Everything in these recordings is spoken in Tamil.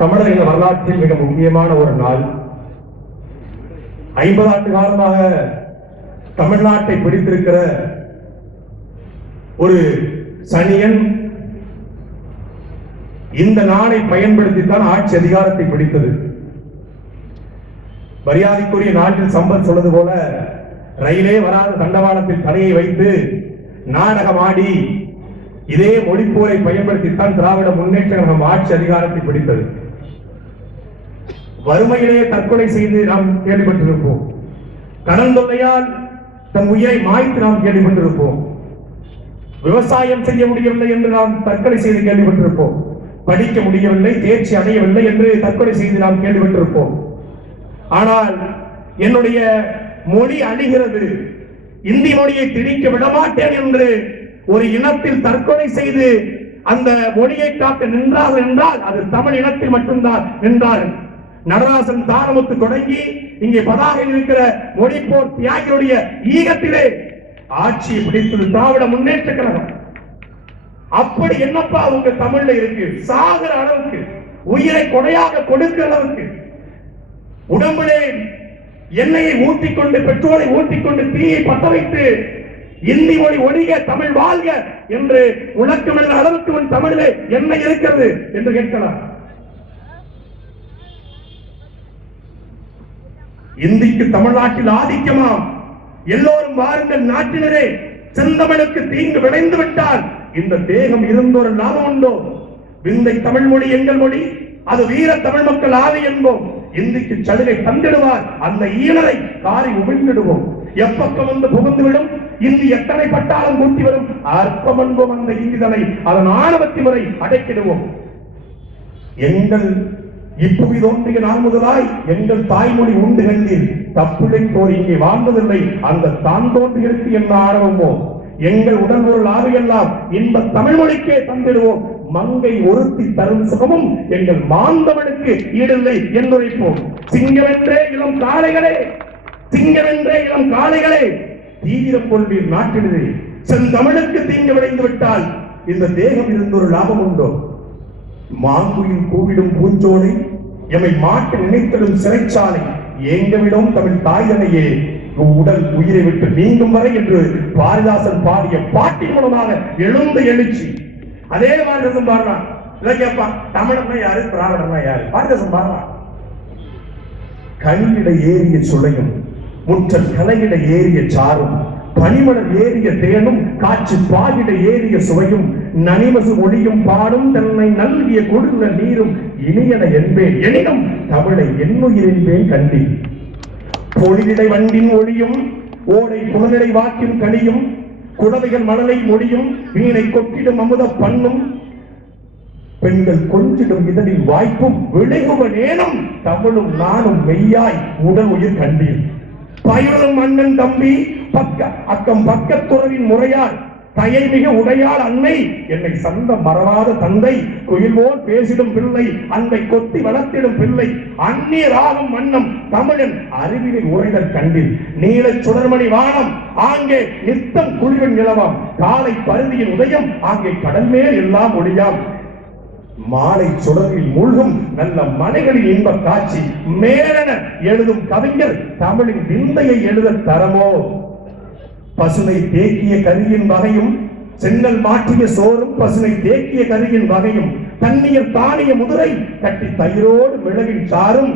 தமிழரின் வரலாற்றில் மிக முக்கியமான ஒரு நாள். ஐம்பது ஆண்டு காலமாக தமிழ்நாட்டை பிடித்திருக்கிற ஒரு சனியன் இந்த நாளை பயன்படுத்தித்தான் ஆட்சி அதிகாரத்தை பிடித்தது. மரியாதைக்குரிய நாட்டில் சம்பத் சொன்னது போல ரயிலே வராத தண்டவாளத்தில் தலையை வைத்து நாடகமாடி இதே மொழிப்போரை பயன்படுத்தித்தான் திராவிட முன்னேற்ற கழகம் ஆட்சி அதிகாரத்தை பிடித்தது. வறுமையிலே தற்கொலை செய்து நாம் கேள்விப்பட்டிருப்போம். கடன் தொல்லையால் தம் உயிரை மாய்த்து நாம் கேள்விப்பட்டிருப்போம். விவசாயம் செய்ய முடியவில்லை என்று நாம் தற்கொலை செய்து கேள்விப்பட்டிருப்போம். படிக்க முடியவில்லை தேர்ச்சி அடையவில்லை என்று தற்கொலை செய்து நாம் கேள்விப்பட்டிருப்போம். ஆனால் என்னுடைய மொழி அழிகிறது. இந்தி மொழியை திணிக்க விடமாட்டேன் என்று ஒரு இனத்தில் தற்கொலை செய்து அந்த மொழியை காக்க நின்றார்கள் என்றால் அது தமிழ் இனத்தில் மட்டும்தான் நின்றார்கள் நடராசன் தாரமுத்து தொடங்கி இங்கே பதாகையில் இருக்கிற மொழிப்போர் தியாகிகளுடைய ஈகத்திலே ஆட்சியை பிடித்தது திராவிட முன்னேற்ற கழகம். அப்படி என்னப்பா உங்க தமிழ்ல இருக்கு? சாகிற அளவுக்கு உயிரை கொடையாக கொடுக்கிற அளவுக்கு உடம்பிலே எண்ணெயை ஊற்றிக்கொண்டு பெட்ரோலை ஊற்றிக்கொண்டு தீயை பத்த வைத்து இந்தி மொழி ஒழிக தமிழ் வாழ்க என்று முழக்கமிடுற அளவுக்கு உன் தமிழிலே என்ன இருக்கிறது என்று கேட்கலாம். இந்திக்கு தமிழ்நாட்டில் ஆதிக்கமாம். எல்லோரும் வாருங்கள் நாட்டினரே. செந்தமிழுக்கு தீங்கு விளைந்து விட்டால் இந்த தேகம் இருந்தொரு லாபம் உண்டோ? விந்தை தமிழ் மொழி எங்கள் மொழி அது வீர தமிழ் மக்கள் ஆவி என்போம். இந்திக்கு சலுகை தந்திடுவார் அந்த ஈழலை காரி உமிழ்ந்திடுவோம். எப்பக்கம் வந்து புகுந்து விடும் இந்தி எத்தனை பட்டாலும் கூட்டி வரும்? அற்பம் என்போம் அந்த இந்திதனை அதன் ஆணவத்தி முறை அடைக்கிடுவோம். எங்கள் இப்புவி தோன்றிய நாள் முதலாய் எங்கள் தாய்மொழி உண்டு கண்டீர். தப்பிழைத்தோர் இங்கே வாழ்ந்ததில்லை அந்த தான் தோன்றியிருக்கு என்ன ஆரம்பமோ. எங்கள் உடல் பொருள் ஆவையெல்லாம் இந்த தமிழ் மொழிக்கே தந்திடுவோம். மங்கை ஒருத்தி தரும் சுகமும் எங்கள் மாந்தவனுக்கு ஈடில்லை என்றுரைப்போம். சிங்கமென்றே இளம் காளைகளே சிங்கமென்றே இளம் காளைகளே தீவிரம் கொள்வீர் நாட்டினரே செந்தமிழுக்கு தீங்கு விளைந்து விட்டால் இந்த தேகம் இருந்த ஒரு லாபம் உண்டோ? மாங்குயில் கூவிடும் பூஞ்சோலை எமை மாட்டு நினைத்திடும் சிறைச்சாலை ஏங்கவிடும் தமிழ் தாய்தனையே உடல் உயிரை விட்டு நீங்கும் வரை என்று பாரதிதாசன் பாடிய பாட்டின் மூலமாக எழுந்த எழுச்சி. அதே மாதிரி பாடுறான் இதை கேட்பான் தமிழன்னா யாரு? திராவிடம்னா யாரு? பாரதிதாசன் பாடுறான் கண்ணிட ஏறிய சுளையும் முற்ற கலையிட ஏறிய சாரும் பனிமலர் ஏறிய தேனும் காட்சி பாகிட ஏறிய சுவையும் நனிமசு ஒளியும் பாடும் தன்னை நல்கிய கொடுந்த நீரும் இனியன என்பேன். எனினும் தமிழை என்னுயிரின்பேன் கண்டி. பொழிலிடை வண்டின் ஒளியும் ஓடை புலனிடை வாக்கின் கனியும் குடவைகள் மணலை மொழியும் வீணை கொக்கிடும் அமுத பண்ணும் பெண்கள் கொஞ்சிடும் இதழின் வாய்ப்பும் விளைவுவனேனும் தமிழும் நானும் மெய்யாய் உடல் உயிர் கண்டீர் பயிலும் அண்ணன் தம்பி பக்க அக்கம் பக்கத்துறவின் முறையால் தயைமிக உடையாள் அன்னை என்னை சந்த மறவாத தந்தை குயில்வோர் பேசிடும் பிள்ளை அன்னை கொத்தி வளர்த்திடும் பிள்ளை அந்நிய ராகம் வண்ணம் தமிழன் அறிவிலை உரைதல் கண்டில் நீல சுடர்மணி வானம் ஆங்கே நித்தம் குளிரின் நிலவம் காலை பருதியின் உதயம் ஆங்கே கடல் மேல் எல்லாம் ஒளியாம். மாலை சுடரில் மூழ்கும் நல்ல மனைகளின் இன்ப காட்சி மேலென எழுதும் கவிஞர் தமிழின் விந்தையை எழுத தரமோ? பசுமை தேக்கிய கரியின் வகையும் சென்னல் மாற்றிய சோறும் பசுமை தேக்கிய கரியின் வகையும் தண்ணீர் தானிய முதுரை கட்டி தயிரோடு மிளகின் சாரும்.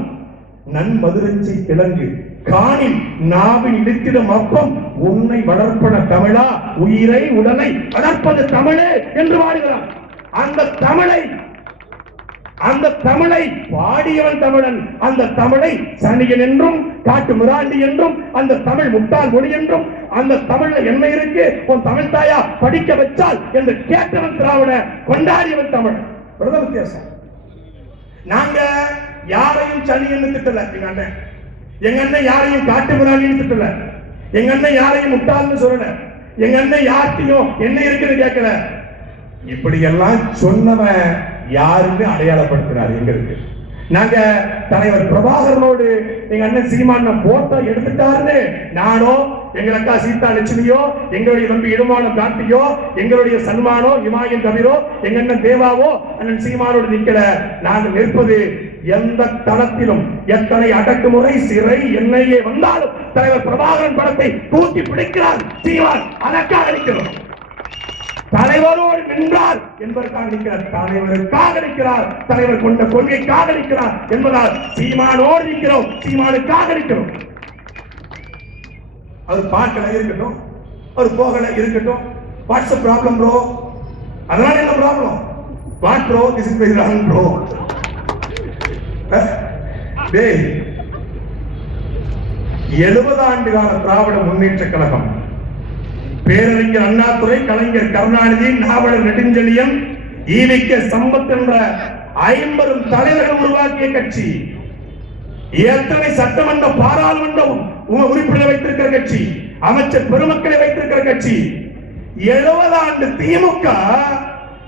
நன்மதுரச்சி கிழங்கு காணில் நாவின் இடித்திடும் அப்பம் உன்னை வளர்ப்பன தமிழா உயிரை உடலை வளர்ப்பது தமிழே என்று வாடுகிறார். அந்த தமிழை அந்த தமிழை பாடியவன் தமிழன் அந்த தமிழை சனியன் என்றும் காட்டு முராண்டி என்றும் அந்த தமிழ் முட்டாள் மொழி என்றும் அந்த தமிழ்ல என்ன இருக்கு? உன் தமிழ் தாயா படிக்க வச்சால் என்று கேட்டவன் திராவிட கொண்டாடியவன் தமிழ். இவ்வளவுதான் வித்தியாசம். நாங்க யாரையும் சனியன்னு திட்டல எங்க அண்ணன். எங்க அண்ணன் யாரையும் காட்டு முராண்டின்னு திட்டல. எங்க அண்ணன் யாரையும் முட்டாள்னு சொல்லல. எங்க அண்ணன் யார்த்தையும் என்ன இருக்குன்னு கேட்கல. இப்படி எல்லாம் சொன்னவன் யாருமே அடையாளப்படுத்தினார் எங்களுக்கு. நாங்க தலைவர் பிரபாகரனோடு எங்க அண்ணன் சீமான போட்டோ எடுத்துட்டாருன்னு நானோ எங்க அக்கா சீதா லட்சுமியோ எங்களுடைய தம்பி இடுமானம் காட்டியோ எங்களுடைய சன்மானோ இமாயன் கபீரோ எங்க அண்ணன் தேவாவோ அண்ணன் சீமானோடு நிக்கல. நாங்கள் நிற்பது எந்த தளத்திலும் எத்தனை அடக்குமுறை சிறை என்னையே வந்தாலும் தலைவர் பிரபாகரன் படத்தை தூக்கி பிடிக்கிறார் சீமான். அதற்காக நிற்கிறோம். தலைவரோடு நின்றார் என்பதற்காக நிற்கிறார். தலைவரை காதலிக்கிறார். தலைவர் கொண்ட கொள்கை காதலிக்கிறார் என்பதால் சீமானோடு நிற்கிறோம். சீமானுக்காக இருக்கிறோம் அவர் பார்க்கல இருக்கட்டும். அவர் போகல இருக்கட்டும். வாட்ஸ் ப்ராப்ளம் ப்ரோ அதனால என்ன problem what bro this is very wrong bro டேய் எழுபது ஆண்டு கால திராவிட முன்னேற்ற கழகம் பேரறிஞர் அண்ணாதுரை கலைஞர் கருணாநிதி நாவலர் நெடுஞ்செழியன் ஈவிக்க சம்பத் என்ற ஐம்பதும் தலைவர்கள் உருவாக்கிய கட்சி. எத்தனை சட்டமன்ற பாராளுமன்ற உ- உறுப்பினர் வைத்திருக்கிற கட்சி அமைச்சர் பெருமக்களை வைத்திருக்கிற கட்சி. எழுபது ஆண்டு திமுக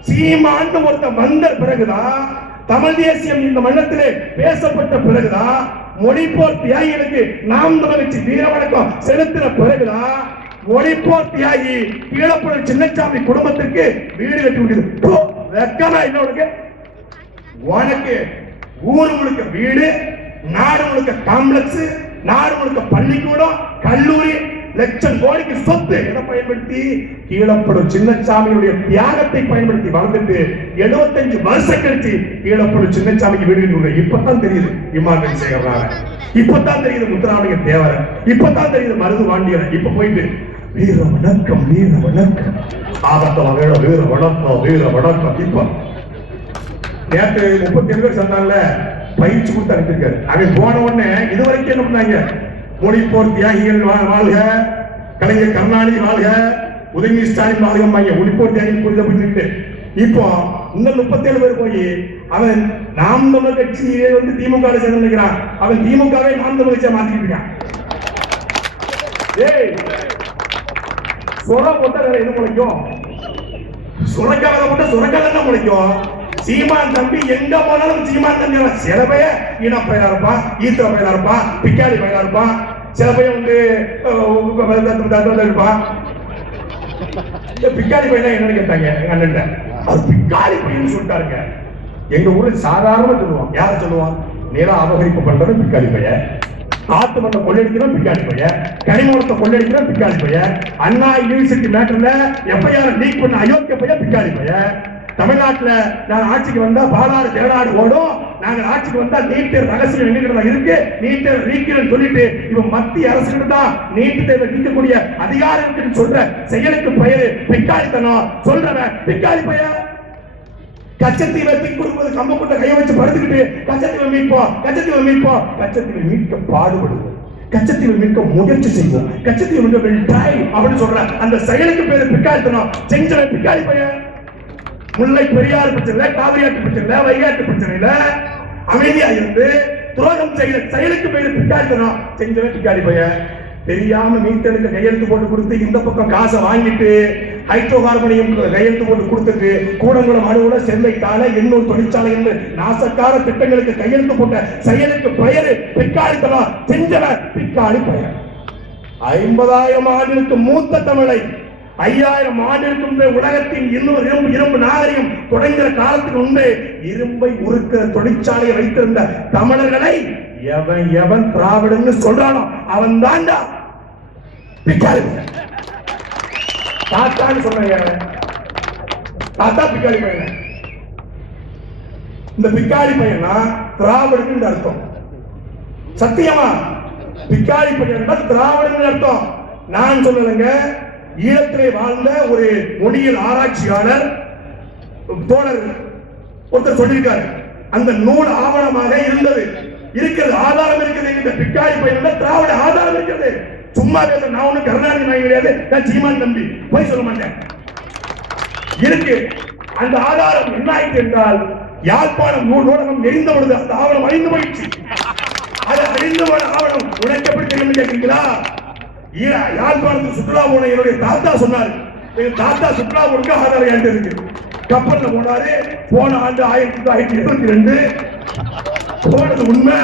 சீமாண்டு ஒருத்த வந்த பிறகுதான் தமிழ் தேசியம் இந்த மன்னத்திலே பேசப்பட்ட பிறகுதான் மொழிப்போர் தியாகிகளுக்கு நாம் தமிழ்ச்சி வீர வணக்கம் செலுத்தின பிறகுதான் மொழிப்போர் தியாகி கீழப்புழல் சின்னசாமி குடும்பத்திற்கு வீடு கட்டி விட்டது. வெக்கமா உனக்கு? ஊர் முழுக்க வீடு நாடு முழுக்க காம்ப்ளெக்ஸ் நாடு முழுக்க பள்ளிக்கூடம் கல்லூரி லட்சம் கோடிக்கு சொத்து எதை பயன்படுத்தி? கீழப்படும் சின்னசாமியுடைய தியாகத்தை பயன்படுத்தி வளர்ந்துட்டு 75 வருஷம் கழிச்சு கீழப்படும் சின்னசாமிக்கு வீடு இப்பதான் தெரியுது இமான் சேகர்னால இப்பதான் தெரியுது முத்துராமலிங்க தேவர இப்பதான் தெரியுது மருது வாண்டியர் இப்ப போயிட்டு வீர வணக்கம் வீர வணக்கம் ஆபத்தம் வகையில வீர வணக்கம் வீர வணக்கம் இப்ப நேற்று முப்பத்தி ஏழு பேர் சொன்னாங்கல்ல பயிற்சி கொடுத்து அனுப்பியிருக்காரு. அவன் போன உடனே இது வரைக்கும் என்ன பண்ணாங்க? மொழிப்போர் தியாகிகள் வாழ்க. கலைஞர் கருணாநிதி வாழ்க. உதவி ஸ்டாலின் வாழ்க மொழிப்போர் தியாகிகள் புரித பண்ணிட்டு இப்போ இன்னும் முப்பத்தேழு பேர் போய் அவன் நாம் தமிழர் கட்சியே வந்து திமுக சேர்ந்து அவன் திமுகவே நாம் தமிழ் கட்சியை மாத்திட்டு இருக்கான். ஏய் சொர போட்டா வேற எது முளைக்கும்? சுரக்காத மட்டும் சுரக்காத என்ன முளைக்கும்? சீமான் தம்பி எங்க போனாலும் சீமான் தம்பி சில பேர் ஈனா பையனா இருப்பான் ஈஸ்வர பையனா இருப்பான் பிக்காளி பையனா இருப்பான் சில பேர் வந்து இருப்பான் இந்த பிக்காளி பையனா என்னன்னு கேட்டாங்க எங்க அண்ணன் அது பிக்காளி பையன் சொல்லிட்டாருங்க. எங்க ஊர்ல சாதாரணமா சொல்லுவான். யார சொல்லுவான்? நேரம் அபகரிப்பு பண்றது பிக்காளி பையன். ஆத்து மண்ணை கொள்ளடிக்கிறோம் பிக்காளி பையன். கனிமூலத்தை கொள்ளடிக்கிறோம் பிக்காளி பையன். அண்ணா யூனிவர்சிட்டி மேட்டர்ல எஃப்ஐஆர் லீக் பண்ண அயோக்கிய பையன் பிக்காளி பையன். தமிழ்நாட்டுல நான் ஆட்சிக்கு வந்தா பாலாறு தேடாடு ஓடும். நாங்க ஆட்சிக்கு வந்தா நீட் ரகசியம் எங்கிட்ட இருக்கு. நீட் நீக்கிறேன்னு சொல்லிட்டு இவன் மத்திய அரசு தான் நீட் தேர்வை நீக்கக்கூடிய அதிகாரம் இருக்குன்னு சொல்ற செயலுக்கு பெயரு பிக்காளித்தனம். சொல்றவன் பிக்காளி பையன். கச்சத்தீவை தீ கொடுப்பது கம்பக்குள்ள கையை வச்சு படுத்துக்கிட்டு கச்சத்தீவை மீட்போம் கச்சத்தீவை மீட்போம் கச்சத்தீவை மீட்க பாடுபடுவோம். கச்சத்தீவை மீட்க முயற்சி செய்வோம். கச்சத்தீவை மீட்க ட்ரை அப்படின்னு சொல்ற அந்த செயலுக்கு பேரு பிக்காளித்தனம் செஞ்சவன் பிக்காளி பையன். முல்லை பெரியார் பிரச்சனை காவிரியாட்டு பிரச்சனை வைகாட்டு பிரச்சனையில அமைதியா இருந்து துரோகம் செய்யற செயலுக்கு பேரு பிக்காளித்தனம் செஞ்சவன் பிக்காளி பையன். தெரியாம மீட்டனுக்கு கையெழுத்து போட்டு கொடுத்து இந்த பக்கம் காசை வாங்கிட்டு ஹைட்ரோ கார்பனையும் கையெழுத்து போட்டு கொடுத்துட்டு கூடங்குளம் அணுகுல சென்னை கால எண்ணூர் தொழிற்சாலை என்று நாசக்கார திட்டங்களுக்கு கையெழுத்து போட்ட செயலுக்கு பெயரு பிக்காளித்தனம் செஞ்சவன் பிற்காலி பெயர். ஐம்பதாயிரம் ஆண்டுகளுக்கு மூத்த தமிழை ஐயாயிரம் ஆண்டுகளுக்கு முன்பே உலகத்தின் இன்னொரு இரும்பு இரும்பு நாகரிகம் தொடங்குகிற காலத்துக்கு முன்பே இரும்பை உருக்கிற தொழிற்சாலையை வைத்திருந்த தமிழர்களை எவன் எவன் திராவிடன்னு சொல்றானோ அவன் தாண்டா பிக்காளி தாத்தான்னு சொன்னாங்க தாத்தா பிக்காளி பையன். இந்த பிக்காளி பையனா திராவிடன்னு அர்த்தம். சத்தியமா? பிக்காளி பையன் திராவிடன்னு அர்த்தம். நான் சொல்லலைங்க ஈழத்திலே வாழ்ந்த ஒரு மொழியியல் ஆராய்ச்சியாளர் தோழர் ஒருத்தர் சொல்லியிருக்காரு. அந்த நூல் ஆவணமாக இருந்தது. இருக்கிறது ஆதாரம் இருக்கிறது. இந்த பிக்காளி பையன் திராவிட ஆதாரம் இருக்கிறது. சும்மா பேச நான் ஒண்ணு கருணாநிதி நாய் கிடையாது. நான் சீமான் தம்பி. போய் சொல்ல மாட்டேன். இருக்கு. அந்த ஆதாரம் என்ன ஆயிட்டு என்றால் யாழ்ப்பாணம் நூல் நூலகம் நெறிந்த பொழுது அந்த ஆவணம் அழிந்து போயிடுச்சு அது அழிந்து போன ஆவணம் உனக்கு எப்படி தெரியும் கேட்கிறீங்களா ஈ- யாழ்ப்பாணத்துக்கு சுற்றுலா போன என்னுடைய தாத்தா சொன்னாரு. எங்க தாத்தா சுற்றுலா போனுக்கு ஆதாரம் என்கிட்ட இருக்கு. கப்பல்ல போனாரு. போன ஆண்டு ஆயிரத்தி தொள்ளாயிரத்தி இருபத்தி ரெண்டு. போனது உண்மை.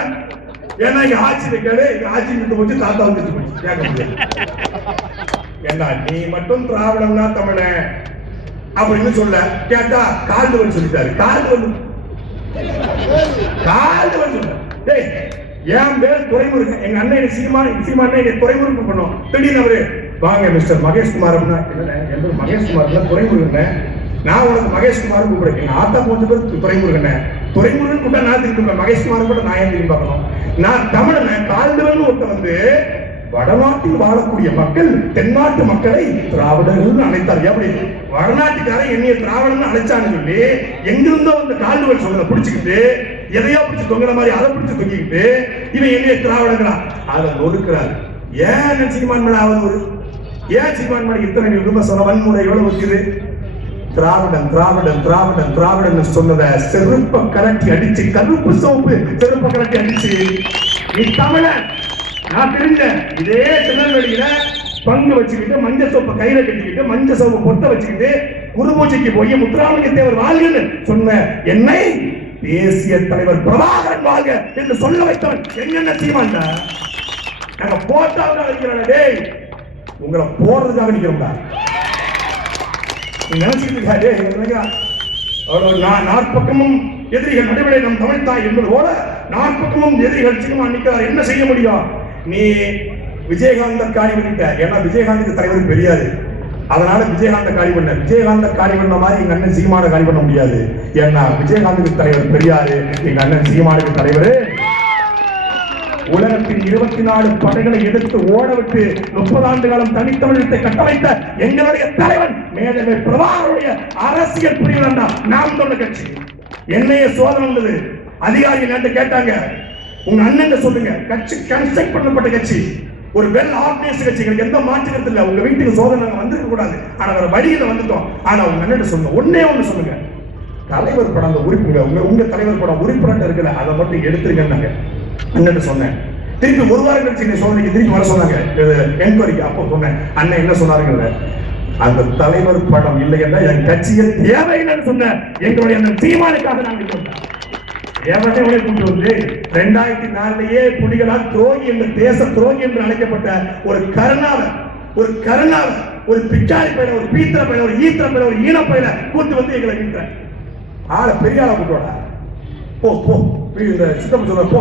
ஏன்னா இங்க ஆட்சி இருக்காரு. இங்க ஆட்சி நின்று போச்சு தாத்தா வந்துட்டு போச்சு. கேட்க முடியாது. ஏண்டா நீ மட்டும் திராவிடம்னா தமிழ அப்படின்னு சொல்ல கேட்டா கால்டுவன் சொல்லிட்டாரு. கால்டுவன். கால்டுவன் சொல்ல. டேய் என் பேர் துறைமுருகன் எங்க அண்ணன் சினிமா சீமா அண்ணன் என்னை துறைமுருகன் பண்ணோம் திடீர்னு அவரு வாங்க மிஸ்டர் மகேஷ்குமார் அப்படின்னா இல்ல, மகேஷ்குமார் துறைமுருகன் நான் உனக்கு மகேஷ்குமார் கூப்பிடுறேன். ஆத்தா போன்ற பேர் துறைமுருகன் துறைமுருகன் கூட நான் திரும்ப மகேஷ்குமார் கூட நான் ஏன் திரும்பி பார்க்கணும்? நான் தமிழன் தாழ்ந்தவன் ஒருத்தன் வந்து வடநாட்டில் வாழக்கூடிய மக்கள் தென்னாட்டு மக்களை திராவிடர்கள் அழைத்தார். எப்படி? வடநாட்டுக்காரன் என்னைய திராவிடன் அழைச்சான்னு சொல்லி எங்கிருந்தோ வந்து கால்டுவல் சொல்றதை பிடிச்சுக்கிட்டு எதையோ பிடிச்சு தொங்குற மாதிரி அதை பிடிச்சு தொங்கிக்கிட்டு இவன் என்னைய திராவிடங்களா? அதை நொறுக்கிறாரு. ஏன் சீமான் மேல ஆவது ஒரு ஏன் சீமான் மேல இத்தனை விமர்சனம் வன்முறை எவ்வளவு வைக்குது திராவிடம் திராவிடம் திராவிடம் திராவிடம் சொன்னத செருப்ப கரட்டி அடிச்சு கருப்பு சோப்பு செருப்ப கரட்டி அடிச்சு. நீ தமிழன். நான் தெரிஞ்சேன் இதே திருநெல்வேலியில பங்கு வச்சுக்கிட்டு மஞ்சள் சோப்பை கையில கட்டிக்கிட்டு மஞ்சள் சோப்பு பொட்டை வச்சுக்கிட்டு குரு பூஜைக்கு போய் முத்துராமலிங்க தேவர் வாழ்கன்னு சொன்ன என்னை தேசிய தலைவர் பிரபாகரன் வாழ்க என்று சொல்ல வைத்தவன் என்னென்ன சீமாண்டா நாங்க போட்டாவது அடிக்கிறோம் டேய். உங்களை போடுறதுக்காக அடிக்கிறோம்டா. நினைச்சிட்டு இருக்காரு டேய், நாற்பக்கமும் எதிரிகள் நடுவிலே நம் தமிழ் என்பது போல நாற்பக்கமும் எதிரிகள் சினிமா நிற்கிறார். என்ன செய்ய முடியும்? நீ விஜயகாந்த காரி பண்ணிட்ட. ஏன்னா விஜயகாந்துக்கு தலைவர் தெரியாது. அதனால விஜயகாந்த காரி பண்ண. விஜயகாந்த காரி பண்ண மாதிரி எங்க அண்ணன் சீமான காரி பண்ண முடியாது. ஏன்னா விஜயகாந்துக்கு தலைவர் பெரியாரு. எங்க அண்ணன் சீமானுக்கு தலைவர் உலகத்தின் இருபத்தி நாலு படைகளை எடுத்து ஓடவிட்டு முப்பது ஆண்டு காலம் தனித்தமிழத்தை கட்டமைத்த எங்களுடைய தலைவன் மேதவை பிரபாகருடைய அரசியல் புரியலா நாம் சொன்ன கட்சி. என்னைய சோதனை உள்ளது. அதிகாரிகள் என்று கேட்டாங்க. உங்க அண்ணன் சொல்லுங்க. கட்சி கன்ஸ்ட்ரக்ட் பண்ணப்பட்ட கட்சி. ஒரு வெல் ஆர்கனைஸ்ட் கட்சி. எங்களுக்கு எந்த மாற்றத்தில் இல்லை. உங்க வீட்டுக்கு சோதனை நாங்கள் வந்திருக்க கூடாது. ஆனா வேற வழியில வந்துட்டோம். ஆனா உங்க அண்ணன் சொல்லுங்க. ஒன்னே ஒண்ணு சொல்லுங்க. தலைவர் படம் அந்த உறுப்புங்க உங்க உங்க தலைவர் படம் உறுப்பினர் இருக்குல்ல அதை மட்டும் எடுத்துருங்கன்னாங்க. அண்ணன் சொன்னேன். திருப்பி ஒரு வாரம் கழிச்சு என்னை சோதனைக்கு திருப்பி வர சொன்னாங்க. என்கொயரிக்கு அப்போ சொன்னேன். அண்ணன் என்ன சொன்னாருங்கல்ல அந்த தலைவர் படம் இல்லை என்றால் என் கட்சியை தேவையில்லைன்னு சொன்ன எங்களுடைய அந்த தீர்மானுக்காக நாங்கள் சொன்னோம் எவனை கொண்டு வந்து ரெண்டாயிரத்தி நாலுலயே புலிகளால் துரோகி என்று தேச துரோகி என்று அழைக்கப்பட்ட ஒரு கருணாவை ஒரு கருணாவன் ஒரு பிச்சாரி பையன ஒரு பீத்திர பையன ஒரு ஈத்திர பையன ஒரு ஈன பையன கூட்டு வந்து எங்களை வீட்டுற ஆளை பெரிய ஆளை கூட்டு போ போ. போய் இந்த சித்தப்ப சொல்ற போ.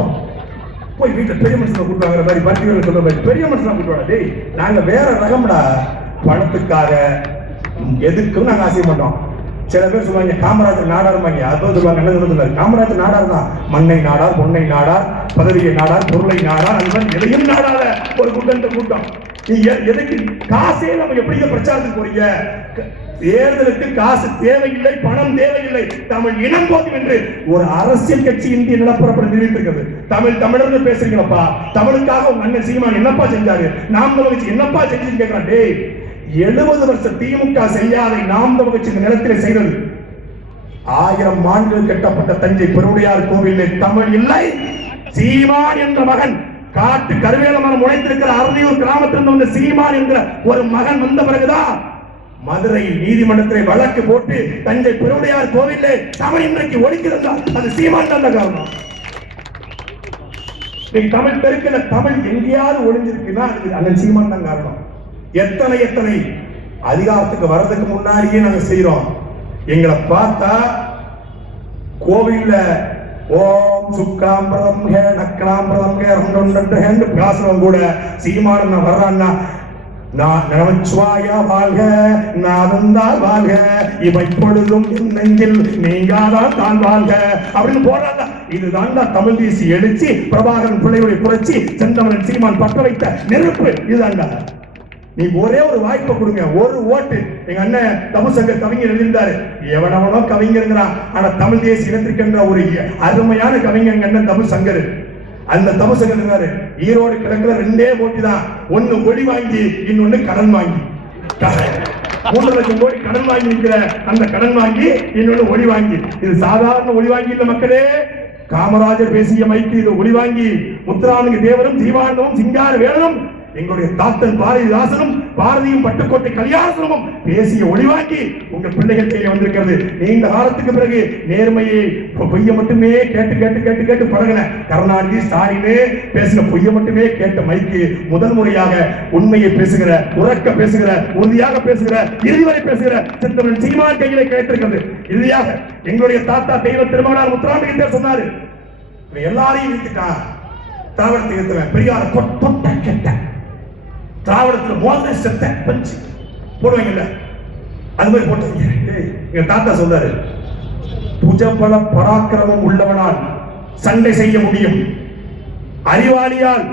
போய் வீட்டில் பெரிய மனுஷனை கூட்டு வாங்குற மாதிரி பருத்திகளை சொல்ல மாதிரி பெரிய மனுஷனை கூட்டு டேய் நாங்கள் வேற ரகம்டா. பணத்துக்காக எதுக்கும் நாங்கள் ஆசைய மாட்டோம். சில பேர் சொல்லுவாங்க காமராஜர் நாடாருமாங்க அதுவும் சொல்லுவாங்க என்ன சொல்லுவாங்க காமராஜர் நாடார் தான். மண்ணை நாடார் பொன்னை நாடார் பதவியை நாடார் பொருளை நாடார் அது மாதிரி எதையும் நாடாத ஒரு கூட்டம் கூட்டம். நீ எதுக்கு காசே நம்ம எப்படி பிரச்சாரத்துக்கு போறீங்க? தேர்தலுக்கு காசு தேவையில்லை பணம் தேவையில்லை. தமிழ் இனம் போதும் என்று ஒரு அரசியல் கட்சி இந்திய நிலப்பரப்பில் நிறுவித்திருக்கிறது தமிழ் தமிழர்னு பேசுறீங்களப்பா? தமிழுக்காக உங்க அண்ணன் சீமான் என்னப்பா செஞ்சாரு? நாம் தமிழ் என்னப்பா செஞ்சுன்னு கேட்கிறான் டேய் எழுபது வருஷம் திமுக செய்யாதை நாம் தமிழ் இந்த நிலத்திலே செய்தது. ஆயிரம் ஆண்டுகள் கட்டப்பட்ட தஞ்சை பெருவுடையார் கோவிலில் தமிழ் இல்லை. சீமான் என்ற மகன் காட்டு கருவேல மரம் உழைத்திருக்கிற அறுதியூர் கிராமத்திலிருந்து வந்த சீமான் என்கிற ஒரு மகன் வந்த பிறகுதான் மதுரையில் நீதிமன்றத்திலே வழக்கு போட்டு தஞ்சை பெருவுடையார் கோவிலே தமிழ் இன்றைக்கு ஒழிக்கிறதா அது சீமான் தந்த காரணம் இன்னைக்கு தமிழ் பெருக்கில தமிழ் எங்கேயாவது ஒழிஞ்சிருக்குன்னா அது அண்ணன் சீமான் தான் காரணம் எத்தனை எத்தனை அதிகாரத்துக்கு வர்றதுக்கு முன்னாடியே நாங்க செய்யறோம் எங்களை பார்த்தா கோவில்ல ஓம் சுக்காம்பிரதம் ஹே நக்கலாம்பிரதம் ஹே ரெண்டு ஹேண்டு பேசுறவங்க கூட சீமானன் வர்றான்னா நமச்சிவாயா வாழ்க நாதந்தால் வாழ்க. இவை பொழுதும் என் நெஞ்சில் நீங்காதான் தான் வாழ்க. அப்படின்னு போறாங்க இதுதான்டா தமிழ் தேசி எழுச்சி பிரபாகரன் பிள்ளையுடைய புரட்சி செந்தமரன் சீமான் பற்ற வைத்த நெருப்பு. இதுதான்டா. நீ ஒரே ஒரு வாய்ப்பை கொடுங்க ஒரு ஓட்டு. எங்க அண்ணன் தமிழ்சங்கர் கவிஞர் எழுதியிருந்தாரு. எவனவனோ கவிஞருங்கிறான். ஆனா தமிழ் தேசிய இனத்திற்கென்ற ஒரு அருமையான கவிஞர் எங்க அண்ணன் தமிழ் சங்கர் அந்த தமிழ் இருந்தாரு ஈரோடு கிழக்குல ரெண்டே போட்டி தான். ஒண்ணு ஒளி வாங்கி இன்னொன்னு கடன் வாங்கி. மூன்று லட்சம் கோடி கடன் வாங்கி நிற்கிற அந்த கடன் வாங்கி இன்னொன்னு ஒளி வாங்கி. இது சாதாரண ஒளி வாங்கி இல்ல மக்களே. காமராஜர் பேசிய மைக்கு இது ஒளி வாங்கி. முத்துராமலிங்க தேவரும் தீவானந்தமும் சிங்கார வேலனும் எங்களுடைய தாத்தன் பாரதிதாசனும் பாரதியும் பட்டுக்கோட்டை கல்யாணசுரமும் பேசிய ஒளிவாக்கி உங்கள் பிள்ளைகள் கையில வந்திருக்கிறது. நீண்ட காலத்துக்கு பிறகு நேர்மையை பொய்ய பொய்யை மட்டுமே கேட்டு கேட்டு கேட்டு கேட்டு பழகின கருணாநிதி ஸ்டாலினே பேசின பொய்யை மட்டுமே கேட்ட மைக்கு முதல் முறையாக உண்மையை பேசுகிற உறக்க பேசுகிற உறுதியாக பேசுகிற இறுதி வரை பேசுகிற சித்தவன் சீமான் கையில கேட்டிருக்கிறது. இறுதியாக எங்களுடைய தாத்தா தெய்வ திருமணம் முத்துராமலிங்க சொன்னாரு. எல்லாரையும் வீழ்த்திட்டான் திராவிடத்தை வீழ்த்துவேன் பெரியார் கொட்ட கெட்ட திராவிடத்தில் மோத செத்த பஞ்சு. போடுவாங்கல்ல? அது மாதிரி போட்டு எங்க தாத்தா சொல்றாரு புஜபல பராக்கிரமம் உள்ளவனால் சண்டை செய்ய முடியும். அறிவாளியால்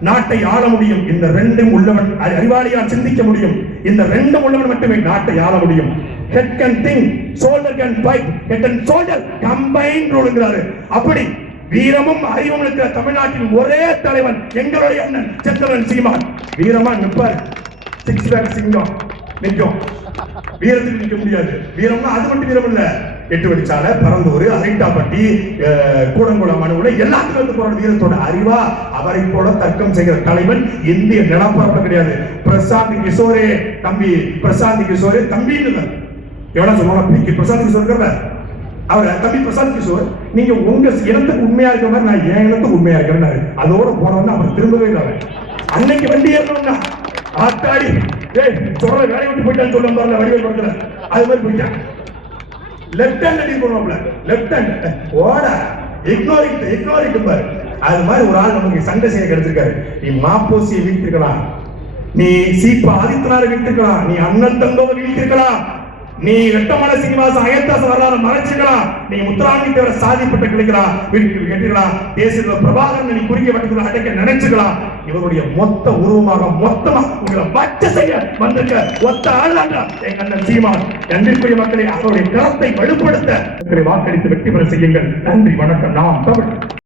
நாட்டை ஆள முடியும். இந்த ரெண்டும் உள்ளவன் அறிவாளியால் சிந்திக்க முடியும். இந்த ரெண்டும் உள்ளவன் மட்டுமே நாட்டை ஆள முடியும். Head can think shoulder can fight head and shoulder combine ரூலுங்கிறாரு அப்படி வீரமும் அறிவும் இருக்கிற தமிழ்நாட்டின் ஒரே தலைவன் எங்களுடைய அண்ணன் செத்தவன் சீமான். வீரமா நிற்பார் சிக்ஸ் பேக் சிங்கம். நிற்கும். வீரத்துக்கு நிற்க முடியாது. வீரம்னா அது மட்டும் வீரம் இல்ல எட்டு வடிச்சாலை பரந்தூர் அரைட்டாப்பட்டி அஹ், கூடங்குளம் மனுவுல எல்லாத்துக்கும் வந்து போற வீரத்தோட அறிவா அவரை போல தர்க்கம் செய்கிற தலைவன் இந்திய நிலப்பரப்பு கிடையாது. பிரசாந்த் கிஷோரே தம்பி பிரசாந்த் கிஷோரே தம்பின்னு எவ்வளவு சொல்லுவாங்க பிரசாந்த் கிஷோர் அவர் தம்பி பிரசாந்த் கிஷோர் நீங்க உங்க இனத்துக்கு உண்மையா இருக்கிற மாதிரி நான் என் இனத்துக்கு உண்மையா இருக்கிறேன் அதோட போனவன் அவர் திரும்பவே இல்லை அன்னைக்கு வண்டி ஏறணும்னா ஆத்தாடி. ஏய் சொல்ற வேலை விட்டு போயிட்டான்னு சொல்ல பாருங்க வடிவேல் படத்துல. அது மாதிரி போயிட்டான் லெஃப்ட் ஹேண்ட் அடி பண்ணுவோம்ல லெஃப்ட் ஹேண்ட் ஓட. இக்னோர் இட் பாரு. அது மாதிரி ஒரு ஆள் நமக்கு சண்டை செய்ய கிடைச்சிருக்காரு நீ மாப்போசியை வீழ்த்திருக்கலாம். நீ சீப்ப ஆதித்தனாரை வீழ்த்திருக்கலாம். நீ அண்ணன் தங்கவர் வீட்டுக்கலாம் நீ வெட்டமான சீனிவாசன் அயத்தாச வரலாறு மறைச்சிக்கலாம் நீ முத்துராமணி தேவர சாதிப்பட்ட கிளிக்கலாம் வீட்டுக்கு கட்டிக்கலாம் தேசிய பிரபாகரன் நீ குறுகிய வட்டத்தில் அடைக்க நினைச்சுக்கலாம் இவருடைய மொத்த உருவமாக மொத்தமா உங்களை பச்ச செய்ய வந்திருக்க ஒத்த ஆள் எங்க அண்ணன் சீமான். நன்றிக்குரிய மக்களை அவருடைய கரத்தை வலுப்படுத்த வாக்களித்து வெற்றி பெற செய்யுங்கள். நன்றி வணக்கம். நாம் தமிழ்.